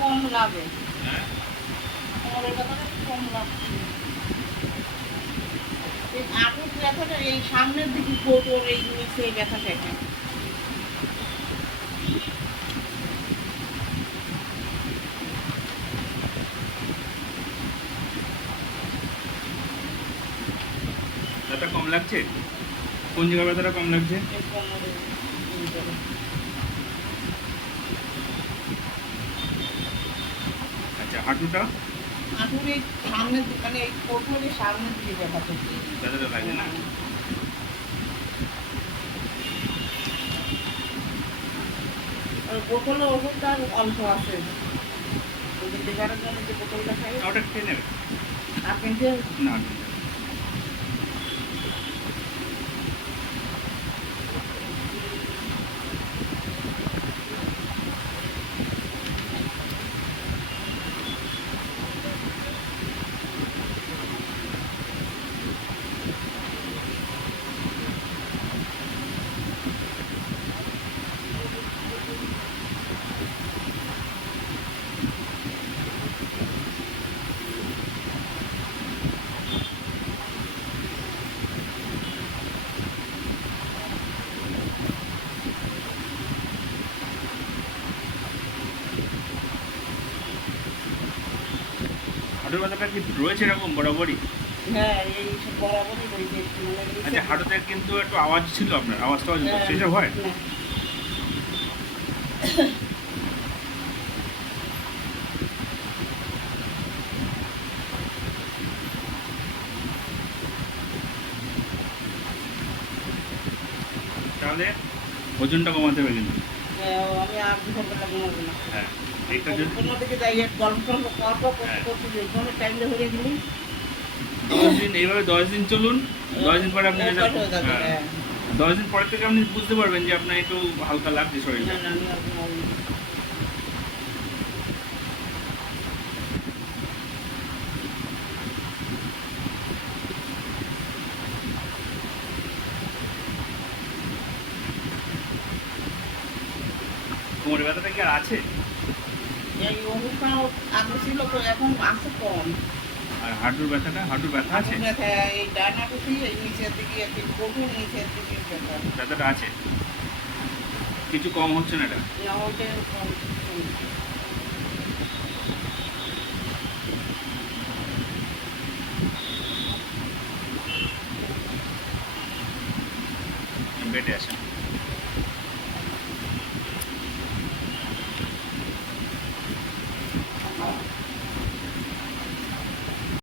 কম লাগে। হ্যাঁ কোমরের ব্যথাটা একটু কম লাগছে। এই হাঁটুর ব্যথাটা এই সামনের দিকে কোমর এই নিচে এই ব্যথাটা এটা। ব্যথা কম লাগছে? কোন জায়গায় ব্যথাটা কম লাগছে? এই কোমরের ভিতরে। আচ্ছা, হাঁটুটা হাঁটুর এই সামনের দিকে মানে এই কোমরের সামনের দিকে ব্যথা করছে। ব্যথাটা লাগে না? আর বোতলে ওষুধটা আর অল্প আছে। ওই যে লিভারের জন্য যে বোতলটা খাই ওটা খেয়ে নেবে। আর কিন্তু না হাঁটুর ব্যথাটা কি রয়েছে এরকম বরাবরই? হ্যাঁ এই বরাবরই রয়েছে একটু মানে আচ্ছা, হাঁটুতে কিন্তু একটু আওয়াজ ছিল, আপনার আওয়াজ টাওয়াজ হ্যাঁ, সেসব হয়? না। তাহলে ওজনটা কমাতে হবে কিন্তু। আমি আর দুপুরবেলা ঘুমাবো না। হ্যাঁ, এইটা যদি কোনো দিকে যাই গল্প টল্প করবো হ্যাঁ। করতে যে কোনো টাইমে হয়ে গেলি 10 দিন এইভাবে 10 দিন চলুন। 10 দিন পরে আপনি অভ্যাস হয়ে যাবে, হ্যাঁ, হ্যাঁ। 10 দিন পর থেকে আপনি বুঝতে পারবেন যে আপনার একটু হালকা লাগছে শরীরটা। না, না, আমি আর ঘুমাবো না। কোমরের ব্যথাটা কি আর আছে? এই অনুষ্ঠান আগে ছিল তো এখন আছে কম। আর হাঁটুর ব্যথাটা, হাঁটুর ব্যথা আছে? হাঁটুর ব্যথা এই ডান হাঁটুতেই এই নিচের দিকে একটু গভীর নিচের দিকে ব্যথা। ব্যথাটা আছে, কিছু কম হচ্ছে না এটা? না ওইটা কম। বেডে আসেন।